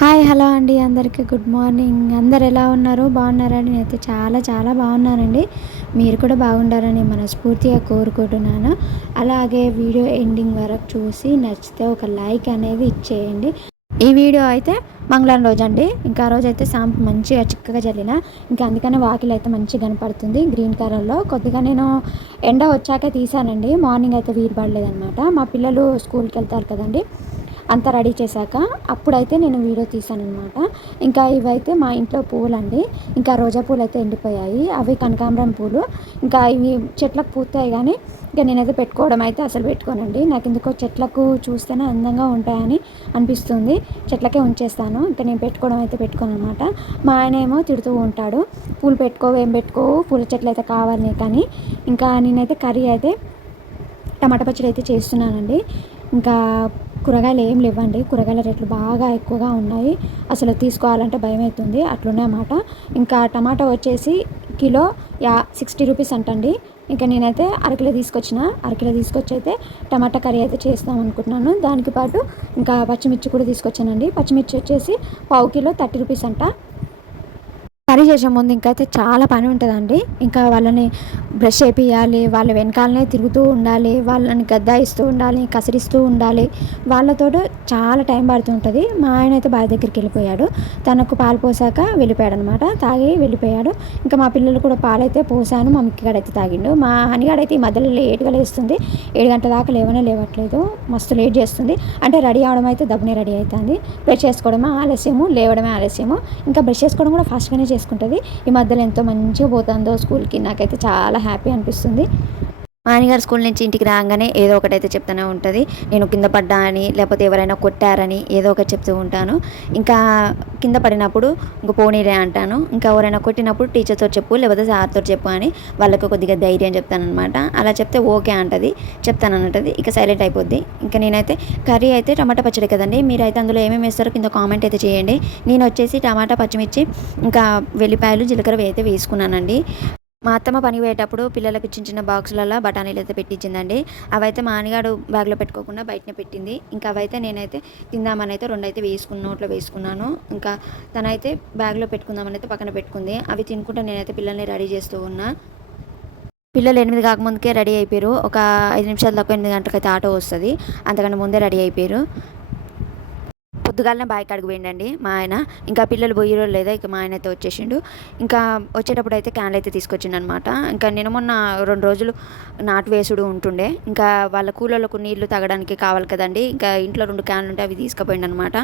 Hi hello అండి. అందరికీ good morning. అందరు ఎలా ఉన్నారు? బాగున్నారని నేనైతే చాలా చాలా బాగున్నానండి. మీరు కూడా బాగుండాలని మనస్ఫూర్తిగా కోరుకుంటున్నాను. అలాగే వీడియో ఎండింగ్ వరకు చూసి నచ్చితే ఒక లైక్ అనేది ఇచ్చేయండి. ఈ వీడియో అయితే మంగళవారం రోజు అండి ఇంకా ఆ రోజు అయితే సాంప్ మంచిగా చిక్కగా చల్లిన. ఇంకా అందుకనే వాకిలు అయితే మంచిగా కనపడుతుంది. గ్రీన్ కలర్లో. కొద్దిగా నేను ఎండ వచ్చాక తీసానండి మార్నింగ్ అయితే వీలు పడలేదనమాట మా పిల్లలు స్కూల్కి వెళ్తారు కదండి. అంతా రెడీ చేశాక అప్పుడైతే నేను వీడియో తీసాను అనమాట ఇంకా ఇవైతే మా ఇంట్లో పూలండి. ఇంకా రోజా పూలు అయితే ఎండిపోయాయి. అవి కనకాంబరం పూలు. ఇంకా ఇవి చెట్లకు పూతాయి కానీ ఇంకా నేనైతే పెట్టుకోవడం అయితే అసలు పెట్టుకోనండి. నాకు ఎందుకో చెట్లకు చూస్తేనే అందంగా ఉంటాయని అనిపిస్తుంది. చెట్లకే ఉంచేస్తాను. ఇంకా నేను పెట్టుకోవడం అయితే పెట్టుకోను అనమాట మా ఆయన ఏమో తిడుతూ ఉంటాడు. పూలు పెట్టుకోవు ఏం పెట్టుకోవు పూల చెట్లు అయితే కావాలి కానీ. ఇంకా నేనైతే కర్రీ అయితే టమాటా పచ్చడి అయితే చేస్తున్నానండి. ఇంకా కూరగాయలు ఏం లేవండి. కూరగాయల రేట్లు బాగా ఎక్కువగా ఉన్నాయి. అసలు తీసుకోవాలంటే భయం అవుతుంది అట్లున్నాయన్నమాట ఇంకా టమాటా వచ్చేసి కిలో యా సిక్స్టీ రూపీస్ అంటండి. ఇంకా నేనైతే అరకిలో తీసుకొచ్చిన. అరకిలో తీసుకొచ్చి అయితే టమాటా కర్రీ అయితే చేస్తాం అనుకుంటున్నాను. దానికి పాటు ఇంకా పచ్చిమిర్చి కూడా తీసుకొచ్చానండి. పచ్చిమిర్చి వచ్చేసి పావు కిలో థర్టీ రూపీస్ అంట. కర్రీ చేసే ముందు ఇంకైతే చాలా పని ఉంటుందండి. ఇంకా వాళ్ళని బ్రష్ చేపియాలి వాళ్ళ వెనకాలనే తిరుగుతూ ఉండాలి వాళ్ళని గద్దాయిస్తూ ఉండాలి కసిరిస్తూ ఉండాలి. వాళ్ళతో చాలా టైం పడుతుంటుంది. మా ఆయన అయితే బావి దగ్గరికి వెళ్ళిపోయాడు. తనకు పాలు పోసాక వెళ్ళిపోయాడు అనమాట తాగి వెళ్ళిపోయాడు. ఇంకా మా పిల్లలు కూడా పాలైతే పోసాను. మా మిక్కిగాడైతే తాగిండు. మా హనిగాడైతే ఈ మధ్యలో లేట్గా లేస్తుంది. ఏడు గంటల దాకా లేవనే లేవట్లేదు. మస్తు లేట్ చేస్తుంది. అంటే రెడీ అవడం అయితే దబ్బునే రెడీ అవుతుంది. బ్రష్ చేసుకోవడమే ఆలస్యము లేవడమే ఆలస్యము. ఇంకా బ్రష్ చేసుకోవడం కూడా ఫాస్ట్గానే చేసుకుంటుంది. ఈ మధ్యలో ఎంతో మంచిగా పోతుందో స్కూల్కి. నాకైతే చాలా హ్యాపీ అనిపిస్తుంది. మానిగారు స్కూల్ నుంచి ఇంటికి రాగానే ఏదో ఒకటైతే చెప్తూనే ఉంటుంది. నేను కింద పడ్డా అని లేకపోతే ఎవరైనా కొట్టారని ఏదో ఒకటి చెప్తూ ఉంటాను. ఇంకా కింద పడినప్పుడు ఇంక పోనీరే అంటాను. ఇంకా ఎవరైనా కొట్టినప్పుడు టీచర్తో చెప్పు లేకపోతే సార్తో చెప్పు అని వాళ్ళకు కొద్దిగా ధైర్యం చెప్తానమాట అలా చెప్తే ఓకే అంటది చెప్తానంటది ఇక సైలెంట్ అయిపోద్ది. ఇంకా నేనైతే కర్రీ అయితే టమాటా పచ్చడి కదండి మీరైతే అందులో ఏమేమి వేస్తారో కింద కామెంట్ అయితే చేయండి. నేను వచ్చేసి టమాటా పచ్చిమిర్చి ఇంకా వెల్లిపాయలు జీలకర్ర అయితే వేసుకున్నానండి. మా అత్తమ్మ పని పోయేటప్పుడు పిల్లలకి చిన్న చిన్న బాక్సులలో బఠానీలు అయితే పెట్టించిందండి అవైతే మా నాన్నగాడు బ్యాగ్లో పెట్టుకోకుండా బయటనే పెట్టింది. ఇంకా అవైతే నేనైతే తిందామని అయితే రెండు అయితే వేసుకున్న నోట్లో వేసుకున్నాను. ఇంకా తనైతే బ్యాగ్లో పెట్టుకుందామని అయితే పక్కన పెట్టుకుంది. అవి తినుకుంటే నేనైతే పిల్లల్ని రెడీ చేస్తూ ఉన్నా. పిల్లలు ఎనిమిది కాకముందుకే రెడీ అయిపోయారు. ఒక ఐదు నిమిషాల తక్కువ ఎనిమిది గంటలకైతే ఆటో వస్తుంది. అంతకంటే ముందే రెడీ అయిపోయారు. పొద్దుగాలనే బావి కాడికి పోయిండండి మా ఆయన. ఇంకా పిల్లలు పోయిరో లేదా ఇక మా ఆయన అయితే వచ్చేసిండు. ఇంకా వచ్చేటప్పుడు అయితే క్యాన్లు అయితే తీసుకొచ్చిండు అనమాట ఇంకా నేను మొన్న రెండు రోజులు నాటు వేసుడు ఉంటుండే. ఇంకా వాళ్ళ కూలర్లకు నీళ్ళు తాగడానికి కావాలి కదండి. ఇంకా ఇంట్లో రెండు క్యాన్లు ఉంటే అవి తీసుకుపోయిండు అనమాట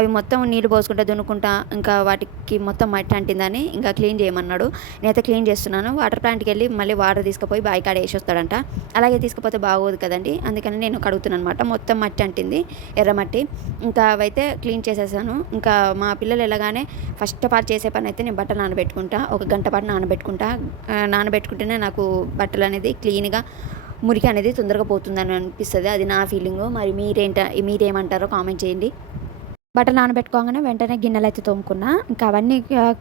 అవి మొత్తం నీళ్ళు పోసుకుంటా దున్నుకుంటా ఇంకా వాటికి మొత్తం మట్టి అంటిందని ఇంకా క్లీన్ చేయమన్నాడు. నేనైతే క్లీన్ చేస్తున్నాను. వాటర్ ప్లాంట్కి వెళ్ళి మళ్ళీ వాటర్ తీసుకుపోయి బాయ్ కాడ వేసి వస్తాడంట అలాగే తీసుకుపోతే బాగోదు కదండి. అందుకని నేను కడుగుతున్నాను అనమాట మొత్తం మట్టి అంటింది ఎర్రమట్టి ఇంకా అవైతే క్లీన్ చేసేసాను. ఇంకా మా పిల్లలు ఎలాగానే ఫస్ట్ పార్ట్ చేసే పని అయితే నేను బట్టలు నానబెట్టుకుంటా. ఒక గంట పాటు నానబెట్టుకుంటా. నానబెట్టుకుంటేనే నాకు బట్టలు అనేది క్లీన్గా మురికి అనేది తొందరగా పోతుందని అనిపిస్తుంది. అది నా ఫీలింగు. మరి మీరేంట మీరేమంటారో కామెంట్ చేయండి. బట్టలు నానబెట్టుకోగానే వెంటనే గిన్నెలు అయితే తోముకున్నా. ఇంకా అవన్నీ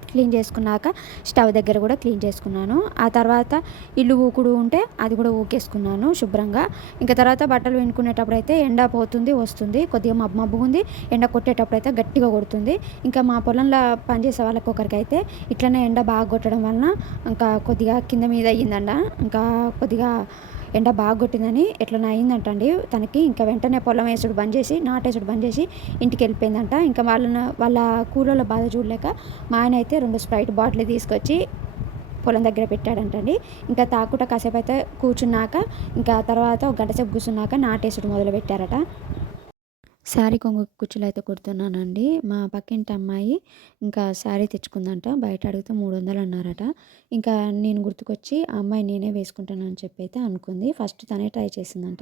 క్లీన్ చేసుకున్నాక స్టవ్ దగ్గర కూడా క్లీన్ చేసుకున్నాను. ఆ తర్వాత ఇల్లు ఊకుడు ఉంటే అది కూడా ఊకేసుకున్నాను శుభ్రంగా. ఇంకా తర్వాత బట్టలు వినుకునేటప్పుడు అయితే ఎండ పోతుంది వస్తుంది. కొద్దిగా మబ్బు మబ్బు ఉంది. ఎండ కొట్టేటప్పుడు అయితే గట్టిగా కొడుతుంది. ఇంకా మా పొలంలో పనిచేసే వాళ్ళకి ఒకరికి అయితే ఇట్లనే ఎండ బాగా కొట్టడం వలన ఇంకా కొద్దిగా కింద మీద అయ్యిందండ ఇంకా కొద్దిగా ఎండ బాగా కొట్టిందని ఎట్లా అయిందంటండి. తనకి ఇంకా వెంటనే పొలం వేసుడు బంద్ చేసి నాటేసుడు బంద్ చేసి ఇంటికి వెళ్ళిపోయిందంట. ఇంకా వాళ్ళను వాళ్ళ కూలోళ్ళ బాధ చూడలేక మా ఆయన అయితే రెండు స్ప్రైట్ బాటిల్ తీసుకొచ్చి పొలం దగ్గర పెట్టాడంటండి. ఇంకా తాకుట కాసేపు అయితే కూర్చున్నాక ఇంకా తర్వాత ఒక గంట సేపు కూర్చున్నాక నాటేసుడు మొదలు పెట్టారట శారీ కొంగు కుచ్చులు అయితే కుడుతున్నానండి. మా పక్కింటి అమ్మాయి ఇంకా శారీ తెచ్చుకుందంట. బయట అడిగితే మూడు వందలు అన్నారట. ఇంకా నేను గుర్తుకొచ్చి ఆ అమ్మాయి నేనే వేసుకుంటానని చెప్పి అయితే అనుకుంది. ఫస్ట్ తనే ట్రై చేసిందంట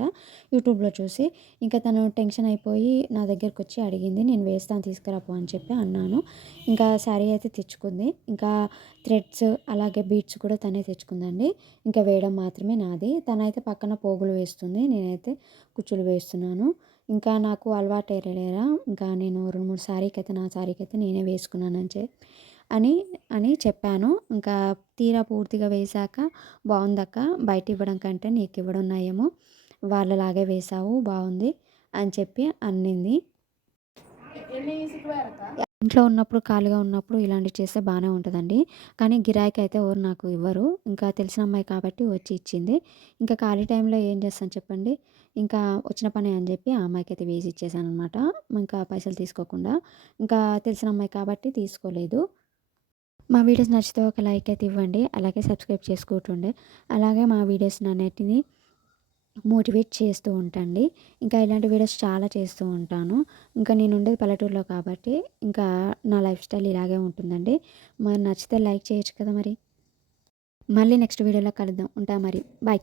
యూట్యూబ్లో చూసి. ఇంకా తను టెన్షన్ అయిపోయి నా దగ్గరకు వచ్చి అడిగింది నేను వేస్తాను తీసుకురాపో అని చెప్పి అన్నాను. ఇంకా శారీ అయితే తెచ్చుకుంది. ఇంకా థ్రెడ్స్ అలాగే బీట్స్ కూడా తనే తెచ్చుకుందండి. ఇంకా వేయడం మాత్రమే నాది. తనైతే పక్కన పోగులు వేస్తుంది. నేనైతే కుచ్చులు వేస్తున్నాను. ఇంకా నాకు అలవాటు అయ్యలేరా? ఇంకా నేను రెండు మూడు సారీకి అయితే నా సారీకి అయితే నేనే వేసుకున్నానని చెప్పి అని అని చెప్పాను. ఇంకా తీరా పూర్తిగా వేశాక బాగుందక్క. బయట ఇవ్వడం కంటే నీకు ఇవ్వడం నయము. వాళ్ళలాగే వేసావు బాగుంది అని చెప్పి అన్నింది. ఇంట్లో ఉన్నప్పుడు ఖాళీగా ఉన్నప్పుడు ఇలాంటివి చేస్తే బాగానే ఉంటుందండి. కానీ గిరాకీ అయితే ఎవరు నాకు ఇవ్వరు. ఇంకా తెలిసిన అమ్మాయి కాబట్టి వచ్చి ఇచ్చింది. ఇంకా ఖాళీ టైంలో ఏం చేస్తాను చెప్పండి? ఇంకా వచ్చిన పని అని చెప్పి ఆ అమ్మాయికి అయితే వేసి ఇచ్చేసాను అనమాట ఇంకా పైసలు తీసుకోకుండా. ఇంకా తెలిసిన అమ్మాయి కాబట్టి తీసుకోలేదు. మా వీడియోస్ నచ్చితే ఒక లైక్ అయితే ఇవ్వండి. అలాగే సబ్స్క్రైబ్ చేసుకుంటుండే. అలాగే మా వీడియోస్ అన్నిటిని మోటివేట్ చేస్తూ ఉంటాండి. ఇంకా ఇలాంటి వీడియోస్ చాలా చేస్తూ ఉంటాను. ఇంకా నేను ఉండేది పల్లెటూరులో కాబట్టి ఇంకా నా లైఫ్ స్టైల్ ఇలాగే ఉంటుందండి. మరి నచ్చితే లైక్ చేయొచ్చు కదా మరి. మళ్ళీ నెక్స్ట్ వీడియోలో కలుద్దాం. ఉంటా మరి. బాయ్.